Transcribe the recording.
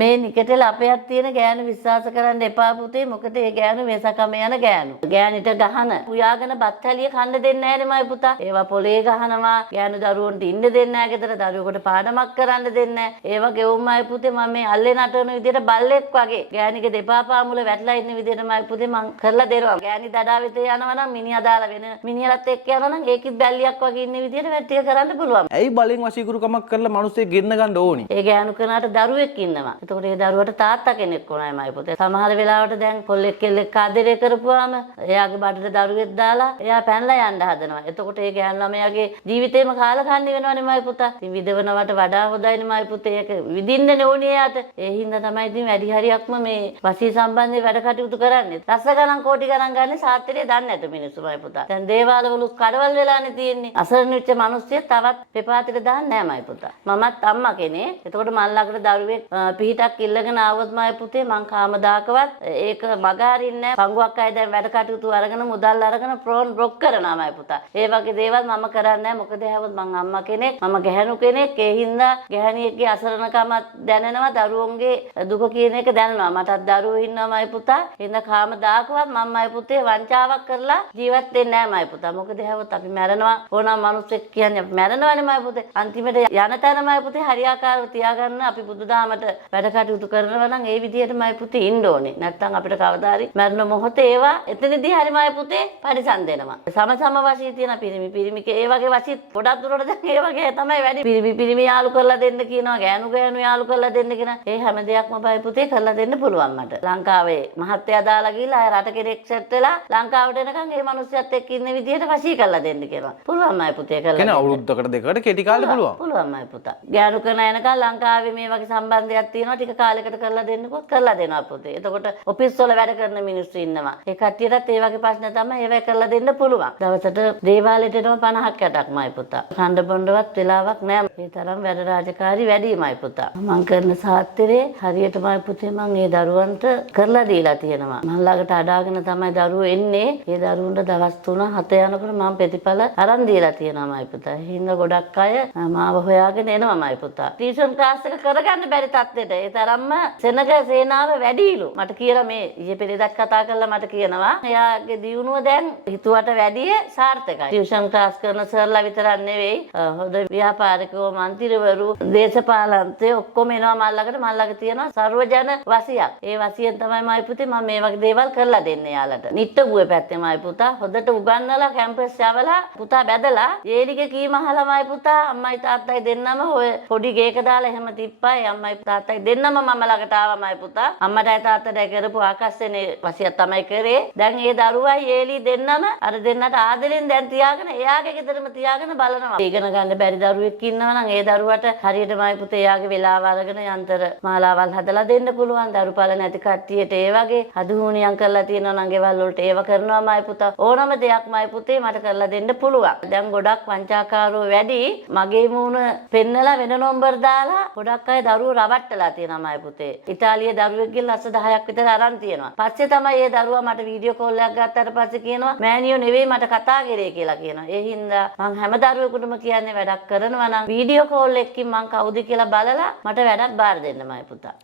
මේ නිකටල අපයක් තියෙන ගෑනු විශ්වාස කරන්න එපා පුතේ. මොකද ඒ ගෑනු වෙසකම යන ගෑනු. ගෑනිට ගහන උයාගෙන බත් හැලිය කන්න දෙන්නේ නැහැ නේ මයි පුතා. ඒවා පොලේ ගහනවා. ගෑනු දරුවන්ට ඉන්න දෙන්නේ නැහැ ගෙදර. දරුවෙකුට පාඩමක් කරන්න දෙන්නේ නැහැ. ඒවා ගෙවුම්මයි පුතේ මම මේ අල්ලේ නටන විදියට බල්ලෙක් වගේ ගෑණිගේ දෙපා පාමුල වැටලා ඉන්න විදියට මයි පුතේ මං කරලා දෙනවා. ගෑණි දඩාවෙත යනවා නම් මිනිහා දාලා වෙන මිනිහලත් එක්ක යනවා නම් ඒකිත් බැල්ලියක් වගේ ඉන්න විදියට වැට්ටිය කරන්න පුළුවන්. ඇයි බලෙන් වශීකරුකමක් කරලා මිනිස්සේ ගෙන්න ගන්න ඕනි? ඒ ගෑනු කෙනාට දරුවෙක් ඉන්නවා. එතකොට ඒ දරුවට තාත්තා කෙනෙක් ඕනයි මයි පුතේ. සමහර වෙලාවට දැන් කොල්ලෙක් කෙල්ලෙක් ආදරය කරපුවාම එයාගේ බඩට දරුවෙක් දාලා එයා පැනලා යන්න හදනවා. එතකොට ඒ ගෑනු ළමයාගේ ජීවිතේම කාලකන්ණි වෙනවනේ මයි පුතා. ඉතින් විදවනවට වඩා හොඳයිනේ මයි පුතේ. ඒක විඳින්නනේ ඕනේ එයාට. ඒ හින්දා තමයි ඉතින් වැඩි හරියක්ම මේ වශී සම්බන්ධයෙන් වැඩ කටයුතු කරන්නේ. රස ගණන් කෝටි ගණන් ගන්න සාත්‍තරේ දන්නේ නැත මිනිස්සු මයි පුතා. දැන් දේවාලවල කඩවල් වෙලානේ තියෙන්නේ. අසරණ වෙච්ච මිනිස්සු තවත් පෙපාතිට දාන්නේ නැහැ මයි පුතා. මමත් අම්මා කෙනෙක්. එතකොට මන් ළඟට දරුවෙක් පිහිටක් ඉල්ලගෙන ආවොත් මයි පුතේ මං කාමදාකවත් ඒක මග අරින්නේ නැහැ. පංගුවක් අය දැන් වැඩ කටයුතු අරගෙන මුදල් අරගෙන ප්‍රෝන් බ්ලොක් කරනවා මයි පුතා. ඒ වගේ දේවල් මම කරන්නේ නැහැ. මොකද හැවොත් මං අම්මා කෙනෙක්. මම ගැහණු කෙනෙක්. ඒ හින්දා ගැහණියෙක්ගේ අසරණකම දැනෙනවා. දරුවන්ගේ දුක කියන එක දැනෙනවා. මටත් දරුවෝ ඉන්නවා මයි පුතා. හින්දා කාමදාකවත් මම මයි පුතේ වංචාවක් කරලා ජීවත් වෙන්නේ නැහැ මයි පුතා. මොකද හැවොත් අපි මැරෙනවා. ඕනම මිනිස්සෙක් කියන්නේ මැරෙනවානේ මයි පුතේ. අන්තිමට යන තැන මයි පුතේ හරියාකාරව තියාගන්න අපි බුදුදහමට වැඩ කටයුතු කරනවා නම් ඒ විදිහට මයි පුතේ ඉන්න ඕනේ. නැත්තම් අපිට කවදා හරි මරණ මොහොතේ ඒවා එතනදී හරි මයි පුතේ පරිසම් දෙනවා. සම වශී තියෙන පිරිමි ඒ වගේ වශී ගොඩක් දුරට දැන් ඒ වගේ තමයි වැඩි. පිරිමි යාළු කරලා දෙන්න කියනවා. ගෑනු යාළු කරලා දෙන්න කියනවා. ඒ හැම දෙයක්ම මයි පුතේ කරලා දෙන්න පුළුවන් මට. ලංකාවේ මහත්තයා දාලා ගිහලා අය රට කෙනෙක් සෙට් වෙලා ලංකාවට එනකන් ඒ මිනිස්සුත් එක්ක ඉන්න විදිහට වශී කරලා දෙන්න කියනවා. පුළුවන් මයි පුතේ කරලා. කියන්නේ අවුරුද්දකට දෙකකට කෙටි කාලේ පුළුවන්. පුළුවන් මයි පුතා. ගෑනු කරන එනකන් ලංකාවේ මේ වගේ සම්බන්ධයක් තියෙනවා. ටික කාලයකට කරලා දෙන්නකොත් කරලා දෙනවා පුතේ. එතකොට ඔෆිස් වල වැඩ කරන මිනිස්සු ඉන්නවා. ඒ කට්ටියටත් ඒ වගේ ප්‍රශ්න තමයි ඒවා කරලා දෙන්න පුළුවන්. දවසට දේවාලෙට එනවා 50ක් 60ක් මයි පුතා. කණ්ඩ බොණ්ඩවත් වෙලාවක් නෑ. ඒ තරම් වැඩ රාජකාරී වැඩි මයි පුතා. මම කරන සාත්තරේ හරියට මයි පුතේ මම ඒ දරුවන්ට කරලා දීලා තියෙනවා. මම ළඟට අඩාගෙන තමයි දරුවෝ එන්නේ. ඒ දරුවන්ට දවස් 3-7 යනකොට මම ප්‍රතිඵල අරන් දීලා තියෙනවා මයි පුතා. හින්දා ගොඩක් අය මාව හොයාගෙන එනවා මයි පුතා. ටියුෂන් ක්ලාස් එක කරගන්න බැරි තත්ත්වෙට. ඒ තරම්ම සෙනග සේනාව වැඩිලු. මට කියලා මේ ඊයේ පෙරේදත් කතා කරලා මට කියනවා. එයාගේ දියුණුව දැන් හිතුවට වැඩිය සාර්ථකයි. ටියුෂන් ක්ලාස් කරන සර්ලා විතරක් නෙවෙයි. හොඳ ව්‍යාපාරිකයෝ, මන්ත්‍රීවරු, දේශපාලනඥයෝ ඔක්කොම එනවා මල්ලකට. මල්ලක තියෙනවා සර්වජන වසියක්. ඒ වසියෙන් තමයි මයි පුතේ මම මේ වගේ දේවල් කරලා දෙන්නේ යාලට. නිට්ටගුවේ පැත්තේ මයි පුතා හොඳට උගන්වලා කැම්පස් යවලා පුතා බැදලා ජේලිගේ කීම අහලා මයි පුතා අම්මයි තාත්තයි දෙන්නම ඔය පොඩි ගේක දාලා එහෙම තිප්පයි. අම්මයි තාත්තයි දෙන්නම මම ළඟට ආවා මයි පුතා. අම්මටයි තාත්තටයි කරපු ආකස්සනේ වසියක් තමයි කරේ. දැන් ඒ දරුවයි ඒලි දෙන්නම අර දෙන්නට ආදරෙන් දැන් තියාගෙන එයාගේ ගෙදරම තියාගෙන බලනවා. ඉගෙන ගන්න බැරි දරුවෙක් ඉන්නවා නම් ඒ දරුවට හරියට මයි පුතේ එයාගේ වෙලාව අරගෙන යන්තර මාලාවල් හදලා දෙන්න පුළුවන්. දරුපාල නැති කට්ටියට ඒ වගේ හදුහුණියම් කරලා තියෙනවා නම් ගෙවල් වලට ඒව කරනවා මයි පුතා. ඕනම දෙයක් මයි පුතේ මට කරලා දෙන්න පුළුවන්. දැන් ගොඩක් වංචාකාරෝ වැඩි. මගේ මූණ පෙන්නලා වෙන නම්බර් දාලා ගොඩක් අය දරුවෝ රවට්ටලා තියෙනවා මයි පුතේ. ඉතාලියේ දරුවෙක්ගේ ලස්ස 10ක් විතර අරන් තියෙනවා. පස්සේ තමයි ඒ දරුවා මට වීඩියෝ කෝල් එකක් ගත්තාට පස්සේ කියනවා මෑනියෝ නෙවෙයි මට කතා කරේ කියලා කියනවා. ඒ හින්දා මං හැම දරුවෙකුටම කියන්නේ වැඩක් කරනවා නම් වීඩියෝ කෝල් එකකින් මං කවුද කියලා බලලා මට වැඩක් බාර දෙන්න මයි පුතා.